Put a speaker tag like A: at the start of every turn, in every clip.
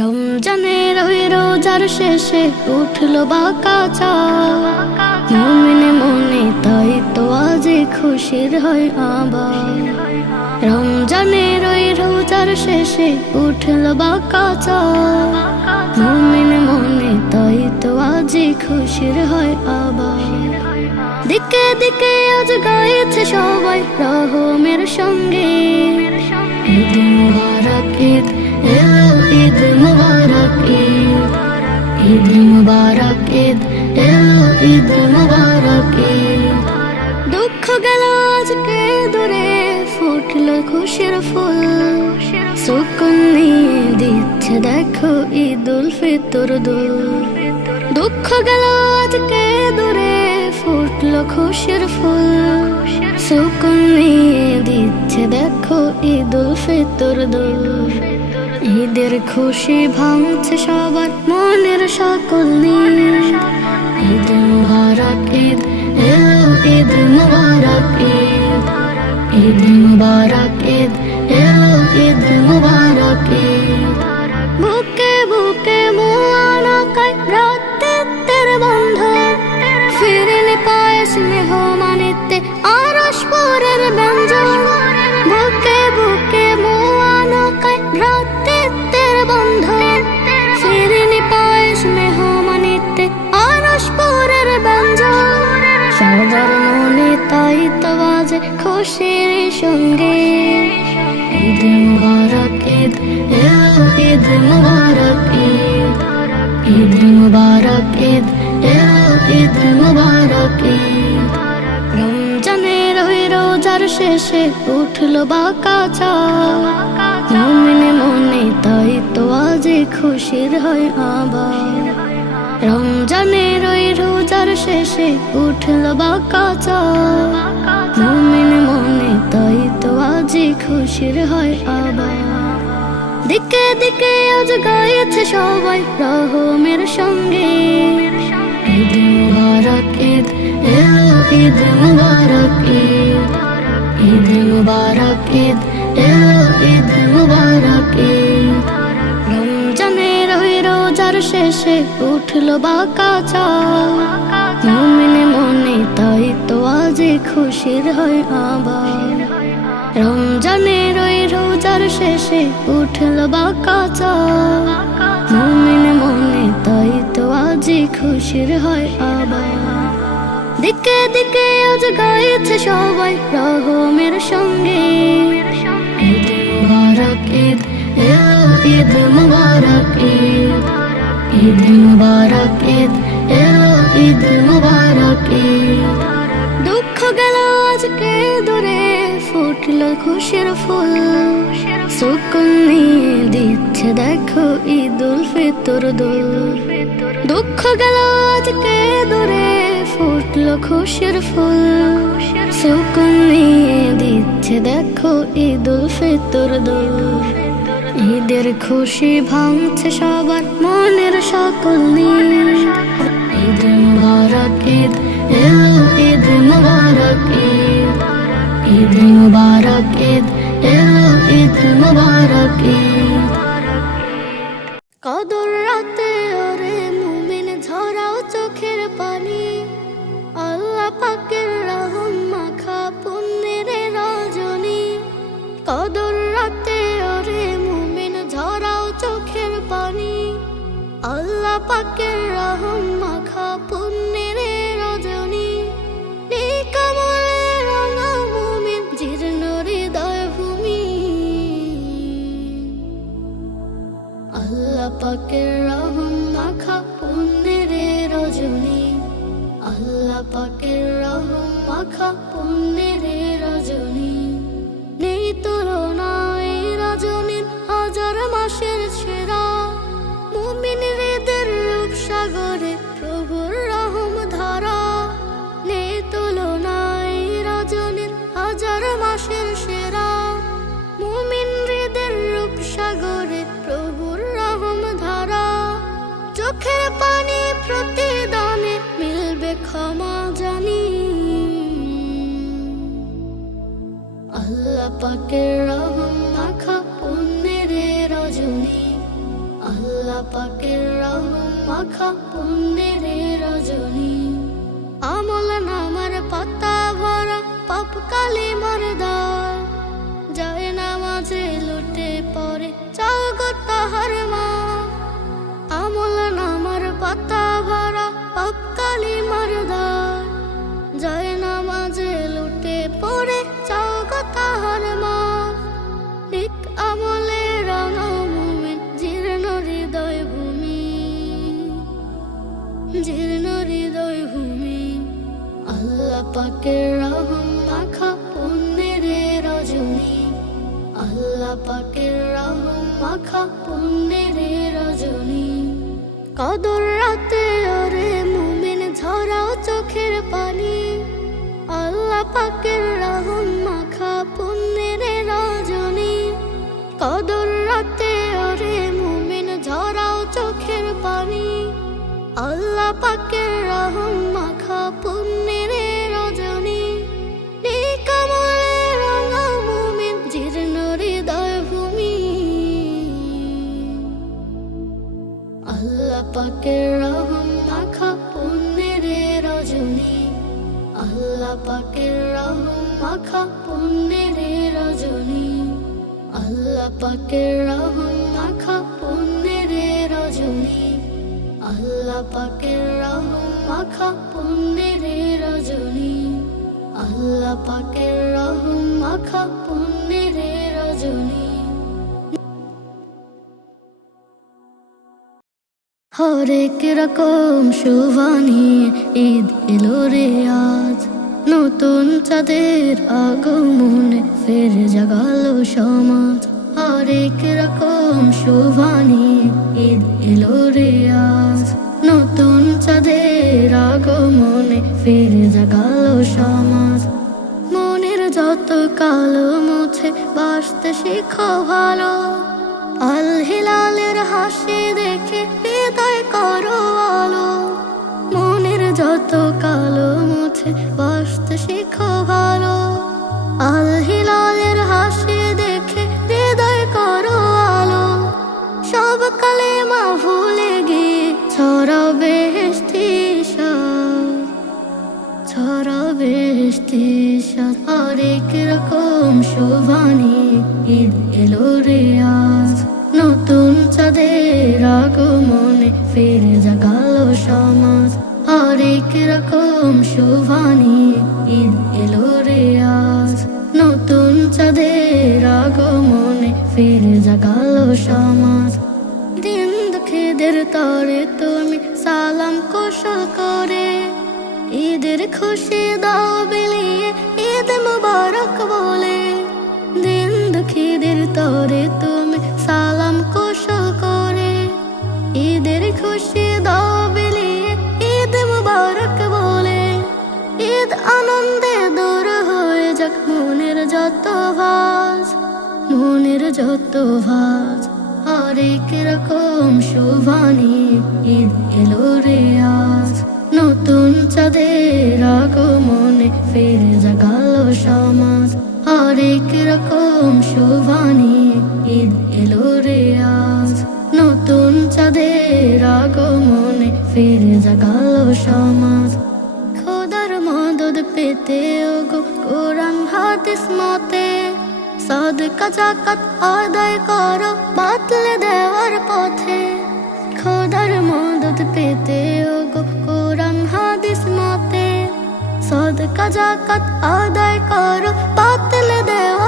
A: রমজানের ওই রোজার শেষে উঠল বাঁকা চাল মমিনে মনে, তাই তো আজ খুশির হয় আবার। রমজানের ওই রোজার শেষে উঠল বাঁকা চাল মমিনে মনে, তাই তো আজ খুশির হয় আবার। দিকে দিকে আজ গাইছে সবাই রহমের সঙ্গে। ঈদ মুবারক ঈদ ঈদ মুবারক, ঈদ ঈদ মুবারক, ঈদ ঈদ মুবারক। ঈদ দুঃখ গেল আজকে দূরে, ফুটলো খুশির ফুল। সুকুন নিয়ে দিচ্ছে দেখো ঈদ উল ফিতর দুল। দুঃখ গেল আজকে দূরে, ফুটলো খুশির ফুল। সুকুন নিয়ে দিচ্ছে দেখো ঈদ উল ফিতর দুল। ঈদের খুশি ভাঙছে সবার মনের সকল ঈদ মুবারক, ঈদ এলো ঈদ মুবারক, ঈদ। ঈদ মুবারক, ঈদ এলো ঈদ মুবারক, ঈদ। বুকে বুকে মোয়ানাকায় রাতের বন্ধ। ফিরিলে পায়ে স্নেহ খুশির সঙ্গে। ঈদ মুবারক, ঈদ ঈদ মুবারক, ঈদ। ঈদ মুবারক, ঈদ ঈদ মুবারক, ঈদ। রমজানের ওই রোজার শেষে উঠল বাঁকা মমিনে মনে তাই তো আজ খুশির হয় আবার। রমজানের ওই রোজার শেষে উঠল বাঁকা মমিন মনে, তাই তো আজি খুশির হয় আবার। দিকে দিকে আজ গাইছে সবাই রহমের সঙ্গে। ঈদ মুবারক, ঈদ ঈদ মুবারক, ঈদ। ঈদ মুবারক, ঈদ ঈদ মুবারক, ঈদ। শেষে উঠল বাঁকা চাল মমিনে মনে তাই তো আজ খুশির হয় আবার। রমজানের ওই রোজার শেষে উঠল বাঁকা চাল মমিনে মনে তাই তো আজ খুশির হয় আবার। দিকে দিকে আজ গাইছে সবাই রহমের সঙ্গে। ঈদ মুবারক ঈদ ঈদ, মুবারক ঈদ। ঈদ মুবারক ঈদ ঈদ মুবারক দুঃখ গেল আজকে দূরে ফুটলো খুশির ফুল। সুকুন নিয়ে দিচ্ছে দেখো ঈদ উল ফিতর দুঃখ গেল আজকে দূরে ফুটলো খুশির ফুল। সুকুন নিয়ে দিচ্ছে দেখো ঈদ উল ফিতর দুল। ঈদের খুশি ভাঙছে সবার মনের সকল ঈদ মুবারক, ঈদ ঈদ মুবারক, ঈদ। ঈদ মুবারক, ঈদ ঈদ মুবারক, ঈদ। আল্লাহ পাকের রহম মাখা পুণ্যের রজনী। নিকামলে রঙা মুমিন জীর্ণ হৃদয় ভূমি। আল্লাহ পাকের রহম মাখা পুণ্যের রজনী। আল্লাহ পাকের রহম মাখা পুণ্যের পাকের রহম মাখা পুণ্যের রজনী। আল্লাহ পাকের রহম মাখা পুণ্যের রজনী। আমল নামার পাতা ভরা পাপ কালে যায় পাকের রহম মাখা পুণ্যের রজনী। আল্লাহ পাকের রহম মাখা পুণ্যের রজনী। কদর রাতে ওরে মুমিন ঝরাও চোখের পানি। আল্লাহ পাকের রহম মাখা পুণ্যের রজনী। কদর রাতে ওরে মুমিন ঝরাও চোখের পানি। আল্লাহ পাকের মাখা পুণ্যের রজনী। আল্লাহ পাকের রহম মাখা পুণ্যের রজনী। আল্লাহ পাকের রহম মাখা পুণ্যের রজনী। আল্লাহ পাকের রহম মাখা পুণ্যের রজনী। হরেক রকম শুভানি ঈদ এলো রে আজ। নতুন চাঁদের আগমনে ফের জাগালো সমাজ। হরেক রকম শুভানি ঈদ এলো রে আজ। নতুন চাঁদের আগমনে ফের জাগালো সমাজ। মনের যত কালো মুছে বাসতে শিখো ভালো। আল হিলালের হাসি দেখে হৃদয় করো আলো। মনের যত কালো মুছে শিখো ভালো আল হিলালের হাসি দেখে হৃদয় করো আলো। সব কালে মা ভুলে গিয়ে ছড়াবে ছড়াবে হরেক রকম শোভানি, ঈদ এলো রে নতুন চাঁদের আগমনে ফের জাগালো সমাজ। হরেক রকম শোভানি জাগালো সমাজ দিন দুঃখীদের তরে তুমি সালাম কৌশল করে। ঈদের খুশি দাও বিলিয়ে, ঈদ মুবারক বলে। দিন দুঃখীদের তরে তুমি সালাম কৌশল করে। ঈদের খুশি মনের যত ভাজ, হরেক রকম শুভানি ঈদ এলো রে আজ। নতুন চাঁদের আগমনে ফের জাগালো সমাজ, হরেক রকম শুভানি ঈদ এলো রে আজ। নতুন চাঁদের আগমনে ফের জাগালো সমাজ। খোদার মদদ পেতে ওগো, কোরআন হাদিস মতে সাদকা জাকাত আদায় করো, বাতলে দেওয়ার পথে। খোদার মদত পেতে ওগো কোরআন হাদিস মতে। সদকা জাকাত আদায় করো, বাতলে দেওয়ার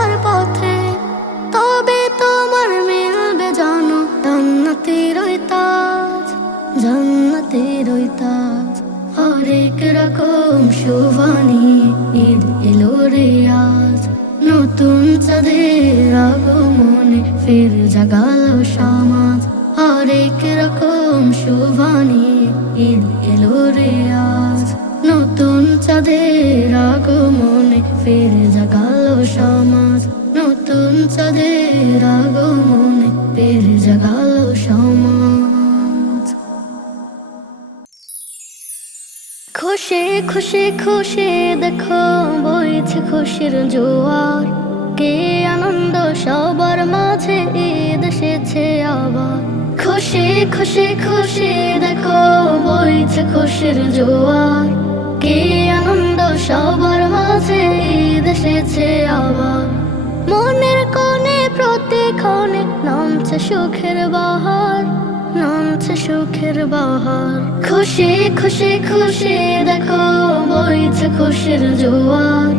A: চাঁদের আগমনে, ফের জাগালো সমাজ। নতুন চাঁদের আগমনে, ফের জাগালো সমাজ। খুশি খুশি খুশি, দেখো বইছে খুশির জোয়ার। কি আনন্দ সবার মাঝে ঈদ এসেছে আবার। খুশি খুশি খুশি, দেখো বইছে খুশির জোয়ার। কি আনন্দ সবার মাঝে ঈদ এসেছে আবার? মনের কোণে প্রতিক্ষণে নামছে সুখের বাহার, নামছে সুখের বাহার। খুশি খুশি খুশি দেখো, বইছে খুশির জোয়ার।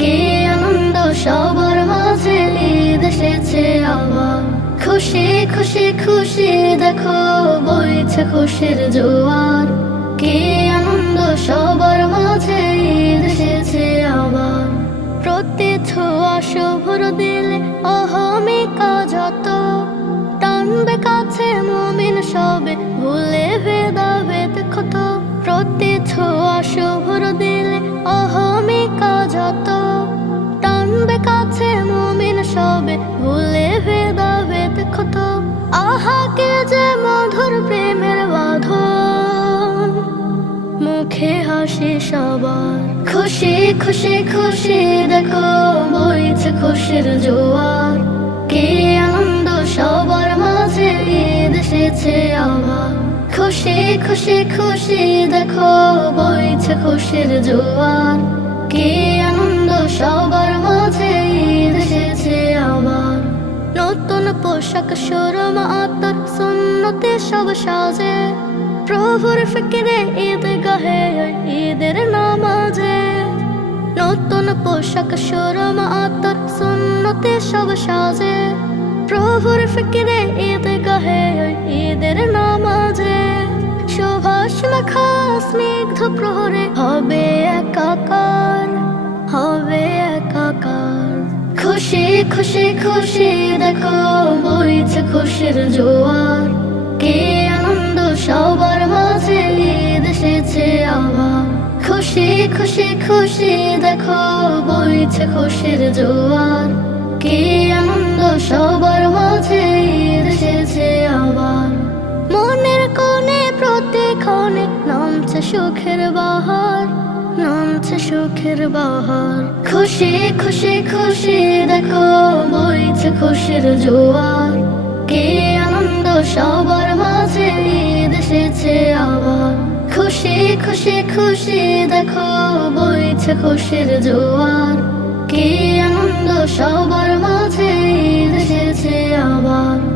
A: কি আনন্দ সবার মাঝে ঈদ এসেছে আবার? খুশি খুশি খুশি দেখো, বইছে খুশির জোয়ার। কি সবার মাঝে এসেছে আবার। প্রতি অশুভর শুভর দিলে অহমিকা যত। টানবে কাছে মমিন সবে, ভুলে ভেদা হাসি সবার। খুশি খুশি খুশি, দেখো, বইছে খুশির জোয়ার। কে আনন্দ সবার মাঝে ঈদ এসেছে আবার। খুশি খুশি খুশি, দেখো, বইছে খুশির জোয়ার। কে আনন্দ সবার মাঝে ঈদ এসেছে আবার। নতুন পোশাক, সরম, আতর, সুন্নতে সব সাজে। প্রভুর ফিকিরে ঈদ গাহে, ঈদের নামাজে। নতুন পোশাক সরম আতর, সুন্নতে সব সাজে। প্রভুর ফিকিরে ঈদ গাহে, ঈদের নামাজে। সুভাষ মাখা স্নিগ্ধ প্রহরে, হবে একাকার হবে একাকার। খুশি খুশি খুশি দেখো, বইছে খুশির জোয়ার। কি সবার মাঝে ঈদ আবার খুশি খুশি খুশি দেখো, বইছে খুশির জোয়ার। কি আনন্দ সবার মাঝে ঈদ আবার মনের কোণে প্রতিক্ষণে নামছে সুখের বাহার, নামছে সুখের বাহার। খুশি খুশি খুশি দেখো, বইছে খুশির জোয়ার। কি আনন্দ সবার মাঝে এসেছে আবার। খুশি খুশি খুশি দেখো, বইছে খুশির জোয়ার। কি আনন্দ সবার মাঝে এসেছে আবার।